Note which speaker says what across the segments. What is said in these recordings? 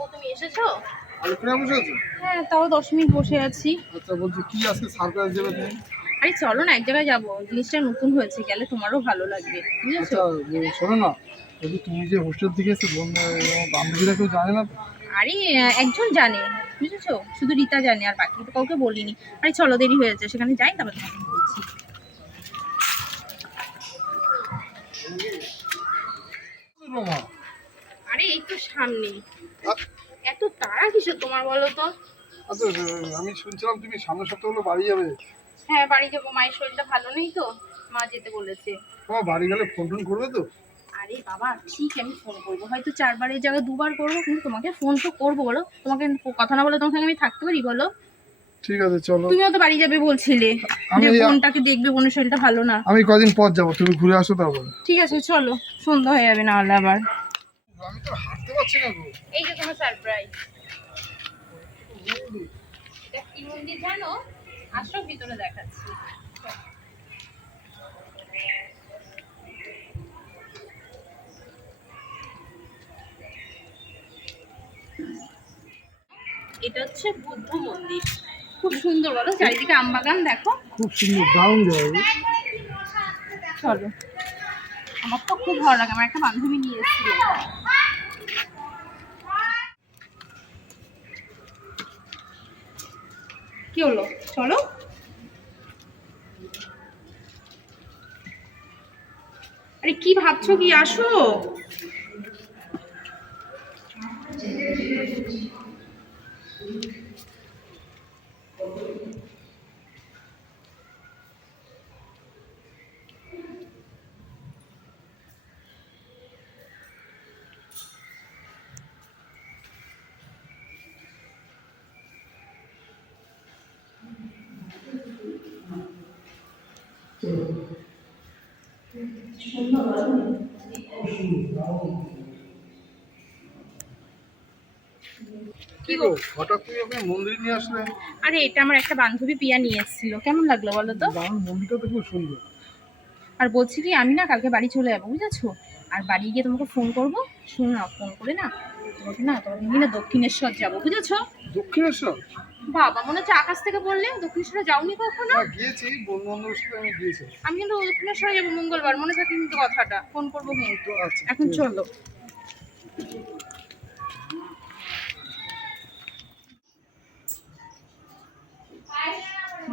Speaker 1: ও তুমি এসেছ?
Speaker 2: আলোচনা বসে আছো?
Speaker 1: হ্যাঁ তাও দশ মিনিট বসে আছি।
Speaker 2: আচ্ছা বলছি কি আজকে সারপ্রাইজ দেবে তুমি?
Speaker 1: আরে চলো না এক জায়গায় যাব। জিনিসটা নতুন হয়েছে গেলে তোমারও ভালো লাগবে। বুঝেছ?
Speaker 2: আচ্ছা শোনো না তুমি যে হোস্টেল থেকে এসে বান্ধবীরা কেউ জানে না?
Speaker 1: আরে একজন জানে বুঝেছ? শুধু রীতা জানে আর বাকি তো কাউকে বলিনি। আরে চলো দেরি হয়েছে সেখানে যাই তারপর তোমাকে বলছি
Speaker 2: রমা
Speaker 1: এই তো সামনে। এত তাড়া কিসের তোমার বলো তো?
Speaker 2: আচ্ছা আমি শুনছিলাম তুমি সামনের সপ্তাহ হলো বাড়ি যাবে।
Speaker 1: হ্যাঁ বাড়ি যাব। মায়ের শরীরটা ভালো নেই তো? মা যেতে বলেছে।
Speaker 2: তোমার বাড়ি গেলে ফোন টোন করবে তো?
Speaker 1: আরে বাবা ঠিক আমি ফোন করব। হয়তো চারবারের জায়গায় দুবার করব কিন্তু তোমাকে ফোন তো করব বলো। তোমাকে কথা না বলে তোমার সঙ্গে আমি থাকতে পারি বলো।
Speaker 2: ঠিক আছে চলো।
Speaker 1: তুমিও তো বাড়ি যাবে বলছিলে।
Speaker 2: আমি এই-
Speaker 1: দেখবে বোনের শরীরটা ভালো না।
Speaker 2: আমি কদিন পর যাব তুমি ঘুরে আসো তারপরে।
Speaker 1: ঠিক আছে চলো। সন্ধ্যা হয়ে যাবে না হলে আবার।
Speaker 2: আমি তো হাঁটতে পারছি না গো।
Speaker 1: এই যে তোমার সারপ্রাইজ এটা কি মন্দির জানো? আসো ভিতরে দেখাচ্ছি। এটা হচ্ছে বুদ্ধ মন্দির। খুব সুন্দর বলো। চারিদিকে আমবাগান দেখো।
Speaker 2: খুব সুন্দর দারুণ জায়গা
Speaker 1: চলো। আমার তো খুব ভালো লাগে আমার একটা বান্ধবী নিয়ে এসেছিল। কি হলো? চলো। আরে কি ভাবছ কি? আসো।
Speaker 2: কি গো হঠাৎ তুমি ওকে মন্দিরে নিয়ে আসলে?
Speaker 1: আরে এটা আমার একটা বান্ধবী পিয়া নিয়ে এসেছিল। কেমন লাগল বলো তো?
Speaker 2: দারুণ মন্দিরটা তো খুব সুন্দর।
Speaker 1: আর বলছি কি আমি না কালকে বাড়ি চলে যাব বুঝেছ? আর বাড়ি গিয়ে তোমাকে ফোন করব। শোনো না ফোন করে না তোমাকে না তোমাকে নিয়ে না দক্ষিণেশ্বর যাব বুঝেছ?
Speaker 2: দক্ষিণেশ্বর?
Speaker 1: বাবা মনে হচ্ছে আকাশ থেকে বললে দক্ষিণেশ্বরে যাওনি কখনো?
Speaker 2: হ্যাঁ গিয়েছি বন্ধু বান্ধবের সাথে আমি গিয়েছি।
Speaker 1: আমি কিন্তু দক্ষিণেশ্বরে যাব মঙ্গলবার মনে থাকে কিন্তু কথাটা। ফোন করব কিন্তু
Speaker 2: আচ্ছা
Speaker 1: এখন চলো।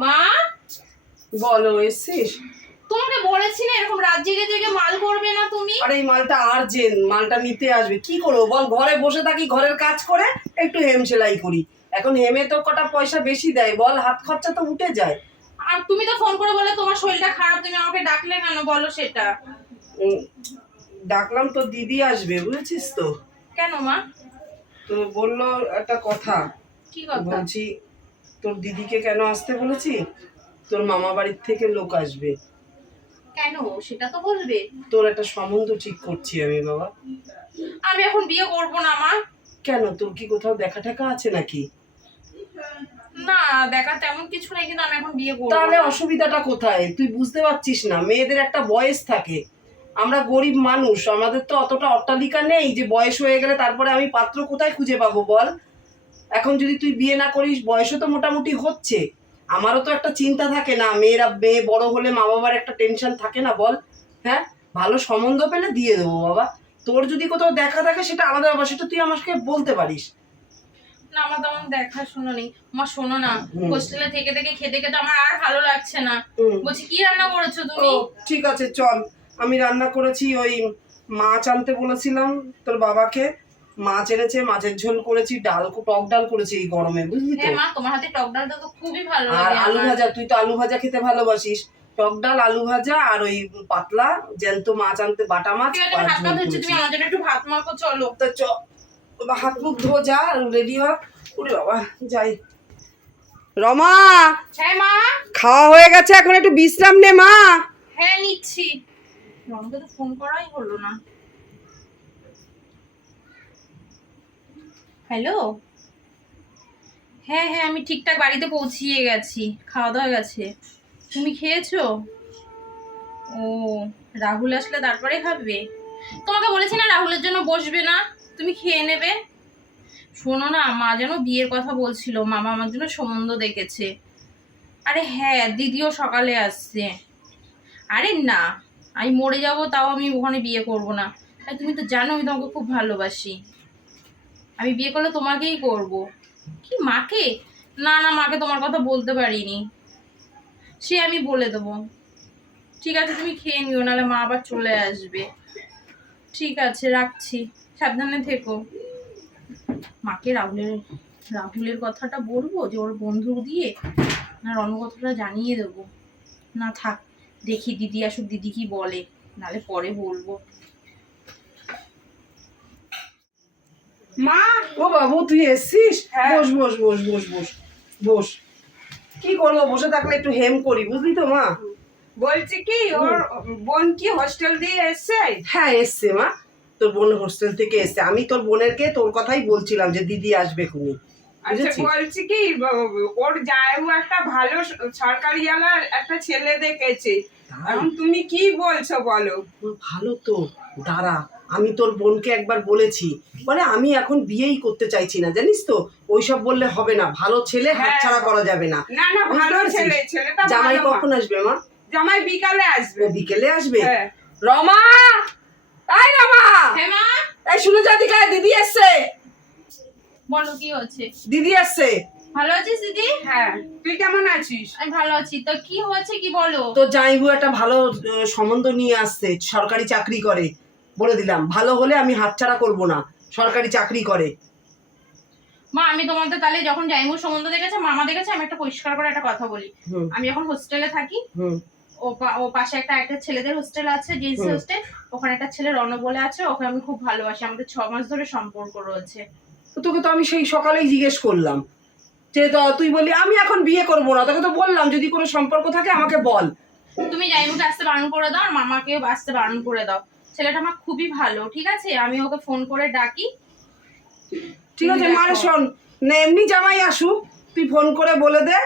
Speaker 1: মা?
Speaker 3: বলো এসছিস?
Speaker 1: তোমাকে বলেছি না এরকম রাত জেগে জেগে মাল করবে না তুমি?
Speaker 3: আরে এই মালটা আর আর্জেন্ট মালটা নিতে আসবে। কি করব বল ঘরে বসে থাকি ঘরের কাজ করে একটু হেম সেলাই করি। এখন হেমে তো কটা পয়সা বেশি দেয় বল হাত খরচা তো উঠে যায়।
Speaker 1: আর তুমি তো ফোন করে বলে তোমার শরীরটা খারাপ তুমি আমাকে ডাকলে কেন? বলো সেটা।
Speaker 3: ডাকলাম তো দিদি আসবে বুঝেছিস তো?
Speaker 1: কেন মা?
Speaker 3: তো বলল একটা কথা।
Speaker 1: কি কথা?
Speaker 3: বলছি তোর দিদিকে কেন আসতে বলেছি? তোর মামা বাড়ির থেকে লোক আসবে।
Speaker 1: কেন? সেটা তো বলবে।
Speaker 3: তোর একটা সম্বন্ধ ঠিক করছি আমি বাবা।
Speaker 1: আমি এখন বিয়ে করব না মা।
Speaker 3: কেন? তোর কি কোথাও দেখা টাকা আছে নাকি?
Speaker 1: না দেখা তেমন কিছু নেই, কিন্তু বিয়ে
Speaker 3: তাহলে অসুবিধাটা কোথায়? তুই বুঝতে পারছিস না, মেয়েদের একটা বয়স থাকে। আমরা গরিব মানুষ, আমাদের তো অতটা অট্টালিকা নেই যে বয়স হয়ে গেলে তারপরে আমি পাত্র কোথায় খুঁজে পাবো, বল? এখন যদি তুই বিয়ে না করিস, বয়সও তো মোটামুটি হচ্ছে। আমারও তো একটা চিন্তা থাকে না, মেয়েরা, মেয়ে বড় হলে মা বাবার একটা টেনশন থাকে না, বল? হ্যাঁ? ভালো সম্বন্ধ পেলে দিয়ে দেবো, বাবা। তোর যদি কোথাও দেখা থাকে, সেটা আলাদা ব্যাপার, সেটা তুই আমাকে বলতে পারিস।
Speaker 1: না আমার তেমন দেখা শোনো নেই। মা শোনো না হোস্টেলে থেকে থেকে খেতে খেতে আমার আর ভালো লাগছে না। বলছি কি রান্না করেছ তুমি?
Speaker 3: ঠিক আছে চল। আমি রান্না করেছি ওই মাছ আনতে বলেছিলাম তোর বাবাকে। মাছ এনেছে মাছের ঝোল করেছি ডাল টক ডাল করেছি এই গরমে বুঝলি তো?
Speaker 1: মা তোমার হাতে টক ডালটা তো খুবই ভালো
Speaker 3: আর আলু ভাজা তুই তো আলু ভাজা খেতে ভালোবাসিস। টক ডাল আলু ভাজা আর ওই পাতলা জ্যান্ত মাছ আনতে বাটা মাছ।
Speaker 1: তুমি আমার জন্য একটু ভাত মাখো চলো।
Speaker 3: তা চ। বাবা, হাত মুখ ধো যা রেডি হ। উরে বাবা যাই। রমা!
Speaker 1: হ্যাঁ মা?
Speaker 3: খাওয়া হয়ে গেছে এখন একটু বিশ্রাম নে মা।
Speaker 1: হ্যাঁ নিচ্ছি। রমকে তো ফোন করাই হলো না। হ্যালো? হ্যাঁ হ্যাঁ আমি ঠিকঠাক বাড়িতে পৌঁছিয়ে গেছি। খাওয়া দাওয়া গেছে। তুমি খেয়েছো? ও রাহুল আসলে তারপরে খাবে। তোমাকে বলেছি না রাহুলের জন্য বসবে না। তুমি খেয়ে নেবে। শোনো না, মা যেন বিয়ের কথা বলছিল, মামা আমার জন্য সম্বন্ধ দেখেছে। আরে হ্যাঁ দিদিও সকালে আসছে। আরে না, আমি মরে যাব, তাও আমি ওখানে বিয়ে করব না। আর তুমি তো জানো, আমি তোমাকে খুব ভালোবাসি। আমি বিয়ে করলে তোমাকেই করব। কি, মাকে? না না, মাকে তোমার কথা বলতে পারিনি। সে আমি বলে দেবো। ঠিক আছে, তুমি খেয়ে নিও, নাহলে মা আবার চলে আসবে। ঠিক আছে, রাখছি। সাবধানে থেকো। মাকে রাহুলের রাহুলের কথাটা বলব যে ওর বন্ধু দিয়ে না রণ কথাটা জানিয়ে দেবো। না থাক দেখি দিদি আসুক দিদি কি বলে নালে পরে বলব।
Speaker 3: মা! ও বাবু তুই এসছিস?
Speaker 4: হ্যাঁ।
Speaker 3: বস বস বস বস বস বস। কি করব? বসে থাকলে একটু হেম করি বুঝলি তো মা?
Speaker 4: বলছি কি ওর বোন কি হোস্টেল দিয়ে এসছে?
Speaker 3: হ্যাঁ এসছে মা। তোর বোন হোস্টেল থেকে এসছে। আমি তোর বোনেরকে তোর কথাই বলছিলাম যে দিদি আসবে খুনি
Speaker 4: আচ্ছা বলছি কি ওর জায়গা একটা ভালো সরকারি আলার একটা ছেলে দেখেছে। এখন তুমি কি বলছো বলো?
Speaker 3: ভালো তো দাঁড়া আমি তোর বোনকে একবার বলেছি। বলে আমি এখন বিয়েই করতে চাইছি না জানিস তো? ওইসব বললে হবে না ভালো ছেলে
Speaker 4: হ্যাঁ।
Speaker 3: হাতছাড়া করা যাবে না।
Speaker 4: না না ভালো? ছেলে ছেলেটা
Speaker 3: জামাই কখন আসবে মা?
Speaker 4: জামাই বিকালে আসবে।
Speaker 3: বিকেলে আসবে?
Speaker 4: হ্যাঁ।
Speaker 3: রমা! রমা
Speaker 1: হ্যাঁ মা।
Speaker 3: এই শুনে যা দিকে দিদি এসছে।
Speaker 1: বলো কি হচ্ছে?
Speaker 3: দিদি এসছে।
Speaker 1: ভালো আছিস দিদি?
Speaker 4: হ্যাঁ। তুই কেমন আছিস?
Speaker 1: আমি ভালো আছি। তো কি হয়েছে কি বলো?
Speaker 3: জামাইবু একটা ভালো সম্বন্ধ নিয়ে আসছে। সরকারি চাকরি করে। বলে দিলাম ভালো হলে আমি হাতছাড়া করব না। সরকারি চাকরি করে।
Speaker 1: মা আমি তোমাদের তাহলে যখন জাইমুর সম্বন্ধ দেখেছে মামা দেখেছে আমি একটা পরিষ্কার করে একটা কথা বলি। আমি যখন হোস্টেলে থাকি।
Speaker 3: হুম।
Speaker 1: ও পাশে একটা একটা ছেলেদের হোস্টেল আছে জেন্টস হোস্টেল ওখানে একটা ছেলে রণ বলে আছে ওকে আমি খুব ভালোবাসি। আমাদের ছ মাস ধরে সম্পর্ক রয়েছে।
Speaker 3: তোকে তো আমি সেই সকালেই জিজ্ঞেস করলাম। যে তো তুই বললি আমি এখন বিয়ে করব না। তোকে তো বললাম যদি কোনো সম্পর্ক থাকে আমাকে বল।
Speaker 1: তুমি যাই জাইমুকে আসতে বারণ করে দাও আর মামাকেও আসতে বারণ করে দাও। ছেলেটা আমার খুবই ভালো ঠিক আছে? আমি ওকে ফোন করে ডাকি।
Speaker 3: ঠিক আছে মানে শোন এমনি জামাই আসুক তুই ফোন করে বলে দে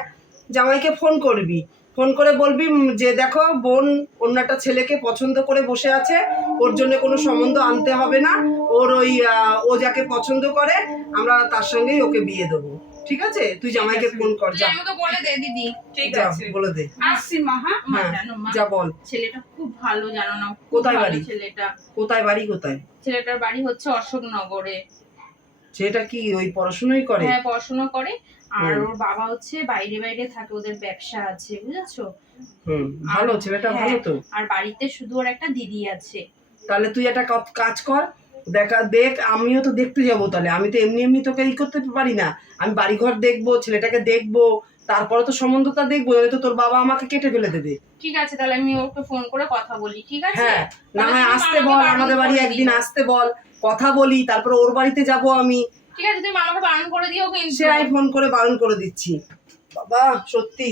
Speaker 3: জামাইকে ফোন করবি। ফোন করে বলবি উম, যে দেখো বোন অন্য একটা ছেলেকে পছন্দ করে বসে আছে ওর জন্য কোনো সম্বন্ধ আনতে হবে না ওর ওই আহ, ও যাকে পছন্দ করে আমরা তার সঙ্গেই ওকে বিয়ে দেবো। ঠিক আছে? তুই জামাইকে ফোন কর যা।
Speaker 1: আমাকে বলে দে দিদি।
Speaker 4: ঠিক আছে।
Speaker 3: বলে দে।
Speaker 4: আসছি মা হ্যাঁ?
Speaker 1: মা
Speaker 3: হ্যাঁ,
Speaker 1: জানো মা
Speaker 3: যা বল।
Speaker 1: ছেলেটা খুব ভালো জানো না
Speaker 3: কোথায় বাড়ি?
Speaker 1: ছেলেটা।
Speaker 3: কোথায় বাড়ি কোথায়?
Speaker 1: ছেলেটার বাড়ি হচ্ছে অশোকনগরে।
Speaker 3: সেটা কি ওই পড়াশোনাই করে?
Speaker 1: হ্যাঁ পড়াশোনা করে। আর ওর বাবা হচ্ছে বাইরে বাইরে থাকে ওদের ব্যবসা আছে বুঝেছ?
Speaker 3: হুম ভালো ছেলেটা
Speaker 1: হ্যাঁ,
Speaker 3: ভালো তো।
Speaker 1: আর বাড়িতে শুধু ওর একটা দিদি আছে।
Speaker 3: তাহলে তুই একটা কাজ কর দেখা দেখ আমিও তো দেখতে যাব তাহলে। আমি তো এমনি এমনি তোকে ই করতে পারি না। আমি বাড়িঘর দেখব ছেলেটাকে দেখব তারপরে তো সম্বন্ধটা দেখব নয়তো তোর বাবা আমাকে কেটে ফেলে দেবে।
Speaker 1: ঠিক আছে তাহলে আমি ওকে ফোন করে কথা বলি ঠিক আছে?
Speaker 3: হ্যাঁ না হয় আসতে বল আমাদের বাড়ি একদিন আসতে বল কথা বলি তারপর ওর বাড়িতে যাব আমি।
Speaker 1: ঠিক আছে তুমি মামাকে বারণ করে দিও কিন্তু।
Speaker 3: সে আমি ফোন করে বারণ করে দিচ্ছি। বাবা সত্যি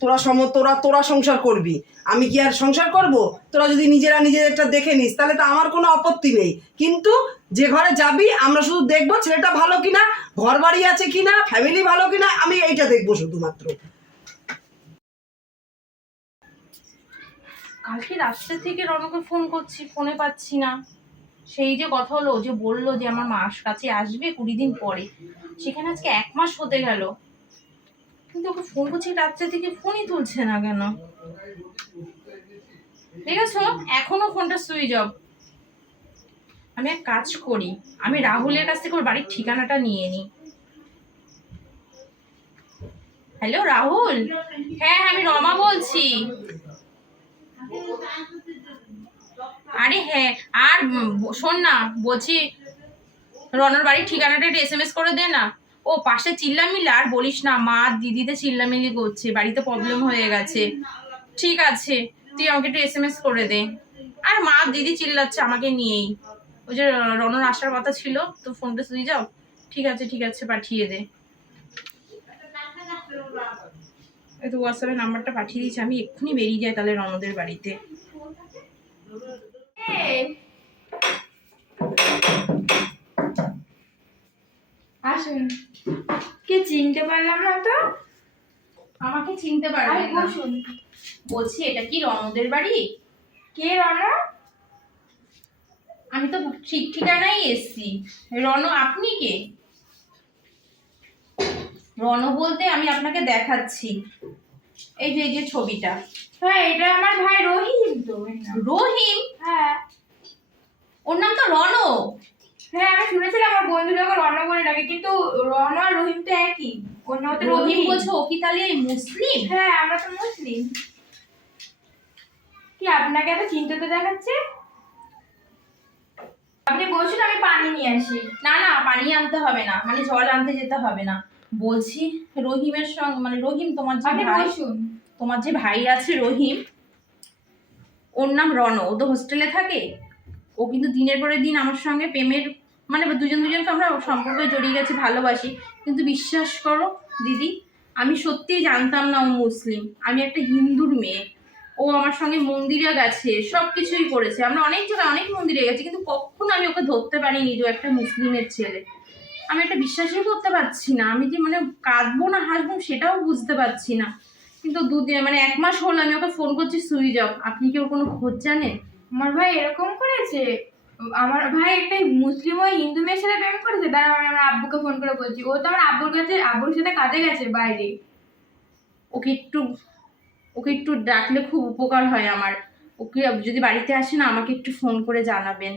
Speaker 3: তোরা সম তোরা তোরা সংসার করবি। আমি কি আর সংসার করব? তোরা যদি নিজেরা নিজেদেরটা দেখে নিস তাহলে তো আমার কোনো আপত্তি নেই। কিন্তু যে ঘরে যাবি আমরা শুধু দেখব ছেলেটা ভালো কিনা ঘর বাড়ি আছে কিনা ফ্যামিলি ভালো কিনা আমি এইটা দেখব শুধুমাত্র।
Speaker 1: কালকে রাস্তা থেকে রনকে ফোন করছি ফোনে পাচ্ছি না। সেই যে কথা হলো যে বলল যে আমার মাস কাছে আসবে কুড়ি দিন পরে, সেখানে আজকে এক মাস হতে গেল। কিন্তু ওকে ফোন করছি, রাত্রে থেকে ফোনই তুলছে না কেন? ঠিক আছে এখনও ফোনটা সুইচ অফ। আমি এক কাজ করি, আমি রাহুলের কাছ থেকে ওর বাড়ির ঠিকানাটা নিয়ে নিই। হ্যালো, রাহুল? হ্যাঁ হ্যাঁ আমি রমা বলছি। আরে হ্যাঁ আর শোন না বলছি রনর বাড়ির ঠিকানাটা একটু এস এম এস করে দে না। ও পাশে চিল্লামিল্লা আর বলিস না মা দিদিতে চিল্লামিল্লি করছে বাড়িতে প্রবলেম হয়ে গেছে। ঠিক আছে তুই আমাকে একটু এস এম এস করে দে। আর মা দিদি চিল্লাচ্ছে আমাকে নিয়েই। ওই যে রনর আসার কথা ছিল তো ফোনটা সুই যাও। ঠিক আছে ঠিক আছে পাঠিয়ে দে। এই তো হোয়াটসঅ্যাপে নাম্বারটা পাঠিয়ে দিয়েছি আমি এক্ষুনি বেরিয়ে যাই তাহলে রনদের বাড়িতে।
Speaker 5: আসুন। কে চিনতে পারলাম না তো?
Speaker 1: আমাকে চিনতে পারবে না। বলছি এটা কি রনদের বাড়ি?
Speaker 5: কে রনা
Speaker 1: আমি তো ঠিক ঠিকানাই এসছি। রণ আপনি কে? রণ বলতে আমি আপনাকে দেখাচ্ছি। এই যে এই যে ছবিটা।
Speaker 5: হ্যাঁ এটা আমার ভাই রহিম তো।
Speaker 1: রহিম?
Speaker 5: হ্যাঁ।
Speaker 1: ওর নাম তো রণ
Speaker 5: হ্যাঁ আমি শুনেছিলাম আমার বন্ধু লোক রণ বলে ডাকে কিন্তু রণ আর রহিম তো একই। ওর নাম তো
Speaker 1: রহিম। বলছো ও কি তাহলে এই মুসলিম?
Speaker 5: হ্যাঁ আমরা তো মুসলিম। কি আপনাকে এত চিন্তিত দেখাচ্ছে? আপনি বলছেন আমি পানি নিয়ে আসি।
Speaker 1: না না পানি আনতে হবে না। মানে জল আনতে যেতে হবে না। বলছি রহিমের সঙ্গে মানে রহিম তোমার যে ভাই তোমার যে ভাই আছে রহিম ওর নাম রণ ও তো হোস্টেলে থাকে। ও কিন্তু দিনের পরে দিন আমার সঙ্গে প্রেমের মানে দুজন দুজনকে আমরা সম্পর্কে জড়িয়ে গেছি ভালোবাসি। কিন্তু বিশ্বাস করো দিদি আমি সত্যিই জানতাম না ও মুসলিম। আমি একটা হিন্দুর মেয়ে। ও আমার সঙ্গে মন্দিরে গেছে সব কিছুই করেছে। আমরা অনেক জায়গায় অনেক মন্দিরে গেছি কিন্তু কখনো আমি ওকে ধরতে পারিনি যে একটা মুসলিমের ছেলে। আমি একটা বিশ্বাসই করতে পারছি না। আমি যে মানে কাঁদবো না হাসবো সেটাও বুঝতে পারছি না। কিন্তু দুদিন মানে এক মাস হলো আমি ওকে ফোন করছি সুইচ অফ আপনি কি ওর কোনো খোঁজ জানেন?
Speaker 5: আমার ভাই এরকম করেছে। আমার ভাই একটা মুসলিম ও হিন্দু মেয়ের সাথে প্রেম করেছে। দাঁড়া আমি আমার আব্বুকে ফোন করে বলছি। ও তো আমার আব্বুর কাছে আব্বুর সাথে কাজে গেছে বাইরে।
Speaker 1: ওকে একটু ওকে একটু ডাকলে খুব উপকার হয় আমার। ওকে যদি বাড়িতে আসে না আমাকে একটু ফোন করে জানাবেন।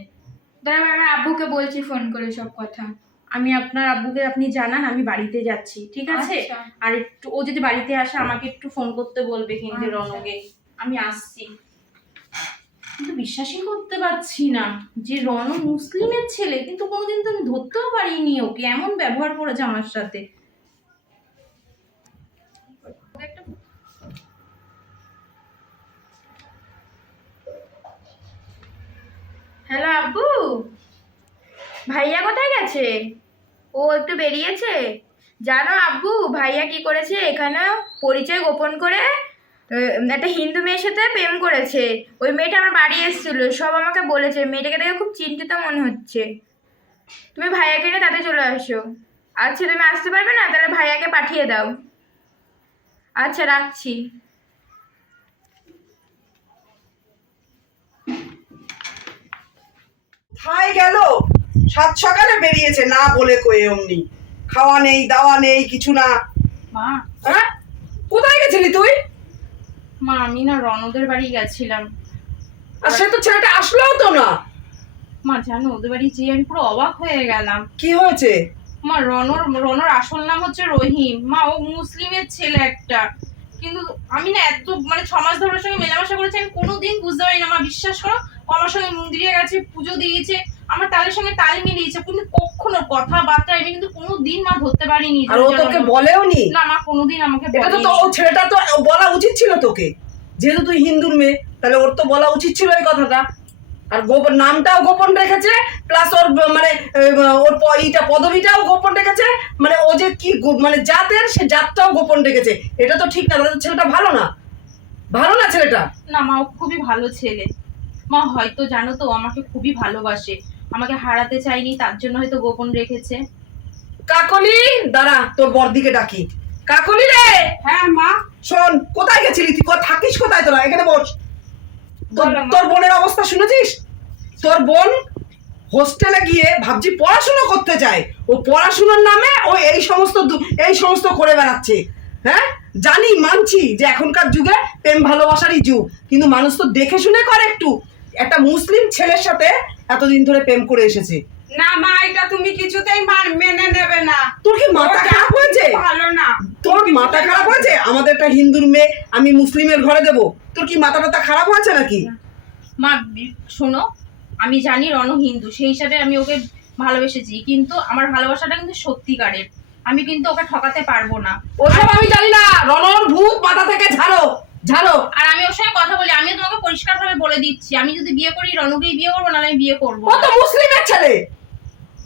Speaker 5: দাঁড়া আমি আমার আব্বুকে বলছি ফোন করে সব কথা।
Speaker 1: আমি আপনার আব্বুকে আপনি জানান আমি বাড়িতে যাচ্ছি ঠিক আছে?
Speaker 5: আচ্ছা।
Speaker 1: আর একটু ও যদি বাড়িতে আসে আমাকে একটু ফোন করতে বলবে কিন্তু
Speaker 5: আচ্ছা।
Speaker 1: রনকে। আমি আসছি। কিন্তু বিশ্বাসই করতে পারছি না যে রণ মুসলিমের ছেলে কিন্তু কোনোদিন তো আমি ধরতেও পারিনি ওকে। এমন ব্যবহার করেছে আমার সাথে।
Speaker 5: হ্যালো আব্বু ভাইয়া কোথায় গেছে? ও একটু বেরিয়েছে? জানো আব্বু, ভাইয়া কি করেছে এখানে? পরিচয় গোপন করে একটা হিন্দু মেয়ের সাথে প্রেম করেছে। ওই মেয়েটা আমার বাড়ি এসেছিল, সব আমাকে বলেছে। মেয়েটাকে দেখে খুব চিন্তিত মনে হচ্ছে। তুমি ভাইয়াকে নিয়ে তাতে চলে আসো। আচ্ছা তুমি আসতে পারবে না? তাহলে ভাইয়াকে পাঠিয়ে দাও। আচ্ছা রাখছি।
Speaker 3: থাই গেল? সাত সকালে বেরিয়েছে না বলে কয়ে অমনি। খাওয়া নেই দাওয়া নেই কিছু না।
Speaker 1: মা।
Speaker 3: হ্যাঁ? কোথায় গেছিলি তুই?
Speaker 1: মা আমি না রণদের বাড়ি গেছিলাম।
Speaker 3: আর সে তো ছেলেটা আসলেও তো না।
Speaker 1: মা জানো ওদের বাড়ি যেয়ে আমি পুরো অবাক হয়ে গেলাম।
Speaker 3: কি হয়েছে?
Speaker 1: মা রনর রনর আসল নাম হচ্ছে রহিম। মা ও মুসলিমের ছেলে একটা। কিন্তু আমি না এত মানে ছ মাস ধরে সঙ্গে মেলামেশা করেছি আমি কোনোদিন বুঝতে পারি না মা বিশ্বাস করো আমার সঙ্গে মন্দিরে গেছে পুজো দিয়েছে আমার তালের সঙ্গে তাল মিলিয়েছে কিন্তু কখনো কথাবার্তা আমি কিন্তু কোনোদিন মা ধরতে পারিনি
Speaker 3: আর ও তোকে বলেও নি
Speaker 1: না মা কোনোদিন আমাকে
Speaker 3: এটা তো ও ছেলেটা তো বলা উচিত ছিল তোকে। যেহেতু তুই হিন্দুর মেয়ে তাহলে ওর তো বলা উচিত ছিল এই কথাটা। আর গোপন নামটাও গোপন রেখেছে প্লাস ওর মানে ওর প- ইটা পদবিটাও গোপন রেখেছে। মানে ও যে কি মানে জাতের সে জাতটাও গোপন রেখেছে। এটা তো ঠিক না তাহলে ছেলেটা ভালো না। ভালো না ছেলেটা?
Speaker 1: না মা ও খুবই ভালো ছেলে। মা হয়তো জানো তো আমাকে খুবই ভালোবাসে। আমাকে হারাতে চাইনি তার জন্য হয়তো গোপন রেখেছে।
Speaker 3: কাকলি দাঁড়া তোর বরদিকে ডাকি। কাকলি রে!
Speaker 4: হ্যাঁ মা।
Speaker 3: শোন কোথায় গেছিলি তুই? কোথায় থাকিস কোথায় তোরা? এখানে বস। তোর বোনের অবস্থা শুনেছিস? তোর বোন হোস্টেলে গিয়ে ভাবছি পড়াশোনা করতে চায় ও পড়াশোনার নামে ও এই সমস্ত এই সমস্ত করে বেড়াচ্ছে। হ্যাঁ? জানি মানছি যে এখনকার যুগে প্রেম ভালোবাসারই যুগ। কিন্তু মানুষ তো দেখে শুনে করে একটু। একটা মুসলিম ছেলের সাথে এতদিন ধরে প্রেম করে এসেছে।
Speaker 4: না মা এটা তুমি কিছুতেই মান মেনে নেবে না।
Speaker 3: তোর কি মাথা খারাপ হয়েছে?
Speaker 4: ভালো না।
Speaker 3: তোর মাথা খারাপ হয়েছে? আমাদের একটা হিন্দুর মেয়ে আমি মুসলিমের ঘরে দেবো। তোর কি মাথা টাথা খারাপ হয়েছে নাকি?
Speaker 1: মা শোনো আমি জানি রণ হিন্দু সেই হিসাবে আমি ওকে ভালোবেসেছি কিন্তু আমার ভালোবাসাটা কিন্তু সত্যিকারের। আমি কিন্তু ওকে ঠকাতে পারব না।
Speaker 3: ওসব আমি জানি না। রনর ভূত মাথা থেকে ঝাড়ো। ঝাড়ো
Speaker 1: আর আমি ওর সঙ্গে কথা বলি আমি তোমাকে পরিষ্কারভাবে বলে দিচ্ছি। আমি যদি বিয়ে করি রণকেই বিয়ে করব না আমি বিয়ে করব
Speaker 3: ও
Speaker 1: না।
Speaker 3: তো মুসলিমের ছেলে।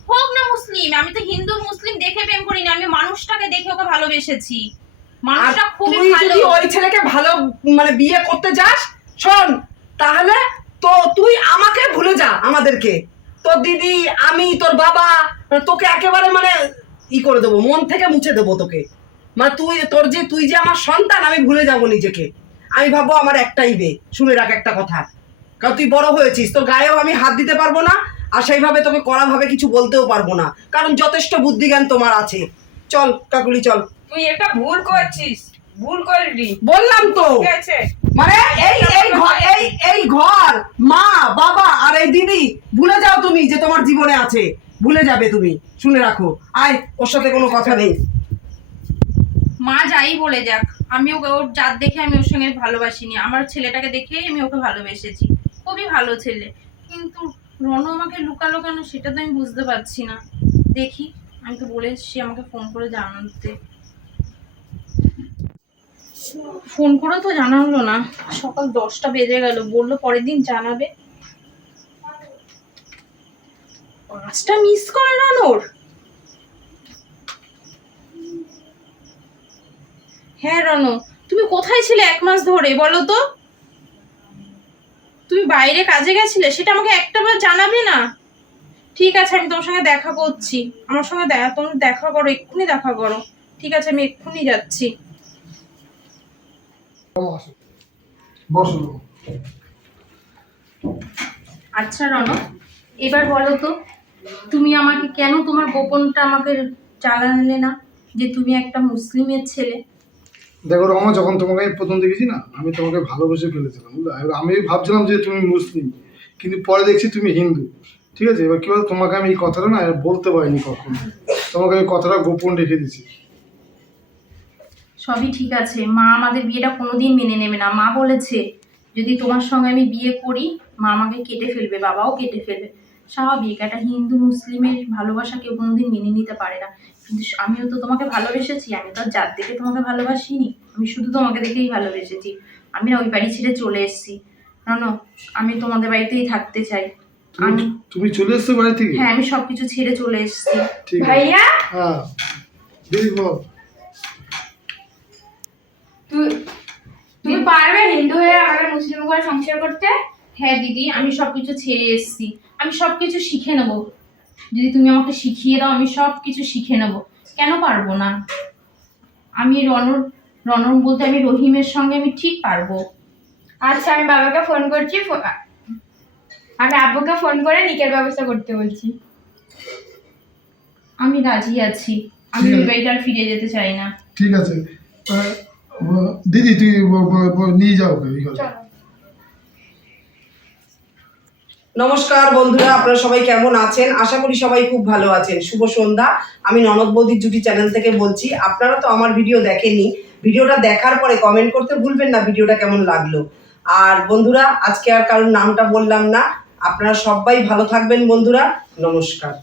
Speaker 1: হোক না মুসলিম আমি তো হিন্দু মুসলিম দেখে প্রেম করিনি আমি মানুষটাকে দেখে ওকে ভালোবেসেছি। মানুষটা খুবই ভালো
Speaker 3: যদি ওই ছেলেকে ভালো মানে বিয়ে করতে যাস শোন তাহলে তো তুই আমাকে ভুলে যা আমাদেরকে। তোর দিদি আমি তোর বাবা তোকে একেবারে মানে ই করে দেবো মন থেকে মুছে দেবো তোকে। মানে তুই তোর যে তুই যে আমার সন্তান আমি ভুলে যাব নিজেকে। আমি ভাববো আমার একটাই বে। শুনে রাখ একটা কথা। কারণ তুই বড় হয়েছিস তোর গায়েও আমি হাত দিতে পারব না আর সেইভাবে তোকে কড়াভাবে কিছু বলতেও পারব না। কারণ যথেষ্ট বুদ্ধিজ্ঞান তোমার আছে। চল কাকুলি চল।
Speaker 4: তুই এটা ভুল করছিস। ভুল করলি।
Speaker 3: বললাম তো। মানে এই এই ঘর এই এই ঘর মা বাবা আর এই দিদি ভুলে যাও তুমি যে তোমার জীবনে আছে। ভুলে যাবে তুমি। শুনে রাখো। আয় ওর সাথে কোনো কথা নেই।
Speaker 1: মা যাই বলে যাক। আমি ওকে, ওর জাত দেখে আমি ওর সঙ্গে ভালোবাসিনি। আমার ছেলেটাকে দেখেই আমি ওকে ভালোবেসেছি। খুবই ভালো ছেলে। কিন্তু রনু আমাকে লুকালো কেন সেটা তো আমি বুঝতে পারছি না। দেখি, আমি তো বলে এসেছি আমাকে ফোন করে জানাতে। ফোন করে তো জানা হলো না। সকাল দশটা বেজে গেল। বলল পরের দিন জানাবে। পাঁচটা মিস কল রানোর হ্যাঁ রনু। তুমি কোথায় ছিলে এক মাস ধরে, বলো তো? তুমি বাইরে কাজে গেছিলে? সেটা আমাকে একটাবার জানাবে না? ঠিক আছে, আমি তোমার সঙ্গে দেখা করছি। আমার সঙ্গে তুমি দেখা করো, এক্ষুনি দেখা করো। ঠিক আছে, আমি এক্ষুনি যাচ্ছি। আচ্ছা রণ এবার বলো তো, তুমি আমাকে কেন তোমার গোপনটা আমাকে জানালে না যে তুমি একটা মুসলিমের ছেলে?
Speaker 2: দেখো রমা, যখন তোমাকে আমি প্রথম দেখেছি না, আমি তোমাকে ভালোবেসে ফেলেছিলাম, বুঝলে? আর আমি ভাবছিলাম যে তুমি মুসলিম, কিন্তু পরে দেখছি তুমি হিন্দু, ঠিক আছে? এবার কি বলতো, তোমাকে আমি এই কথাটা না বলতে পারিনি কখনো। তোমাকে আমি কথাটা গোপন রেখে দিয়েছি।
Speaker 1: সবই ঠিক আছে। মা আমাদের বিয়েটা কোনোদিন মেনে নেবে না। মা বলেছে, যদি তোমার সঙ্গে আমি বিয়ে করি, মা আমাকে কেটে ফেলবে, বাবাও কেটে ফেলবে। স্বাভাবিক একটা হিন্দু মুসলিমের ভালোবাসা কেউ কোনোদিন মেনে নিতে পারে না। কিন্তু আমিও তো তোমাকে ভালোবেসেছি আমি তো যার দেখে তোমাকে ভালোবাসিনি আমি শুধু তোমাকে দেখেই ভালোবেসেছি। আমি না ওই বাড়ি ছেড়ে চলে এসেছি। জানো আমি তোমাদের বাড়িতেই থাকতে চাই।
Speaker 2: তুমি
Speaker 1: আমি
Speaker 2: তুমি চলে এসছো বাড়ি থেকে?
Speaker 1: হ্যাঁ আমি সবকিছু ছেড়ে চলে এসেছি।
Speaker 5: ভাইয়া?
Speaker 2: হ্যাঁ
Speaker 5: তুই তুমি পারবে হিন্দু হয়ে আমাদের মুসলিম ঘরে সংসার করতে?
Speaker 1: হ্যাঁ দিদি আমি সবকিছু ছেড়ে এসেছি। আমি সব কিছু শিখে নেব। যদি তুমি আমাকে শিখিয়ে দাও আমি সব কিছু শিখে নেব। কেন পারব না? আমি রনর রনর বলতে আমি রহিমের সঙ্গে আমি ঠিক পারব।
Speaker 5: আচ্ছা আমি বাবাকে ফোন করছি আমি আব্বুকে ফোন করে নিকের ব্যবস্থা করতে বলছি।
Speaker 1: আমি রাজি আছি। আমি আর ফিরে যেতে চাই না।
Speaker 2: ঠিক আছে। দিদি তুই নিয়ে যাও ওকে এই ঘরে।
Speaker 5: চলো
Speaker 3: নমস্কার বন্ধুরা, আপনারা সবাই কেমন আছেন? আশা করি সবাই খুব ভালো আছেন। শুভ সন্ধ্যা। আমি ননদ বৌদির জুটি চ্যানেল থেকে বলছি, আপনারা তো আমার ভিডিও দেখেনি ভিডিওটা দেখার পরে কমেন্ট করতে ভুলবেন না, ভিডিওটা কেমন লাগল। আর বন্ধুরা, আজকে আর কারোর নামটা বললাম না। আপনারা সবাই ভালো থাকবেন বন্ধুরা। নমস্কার।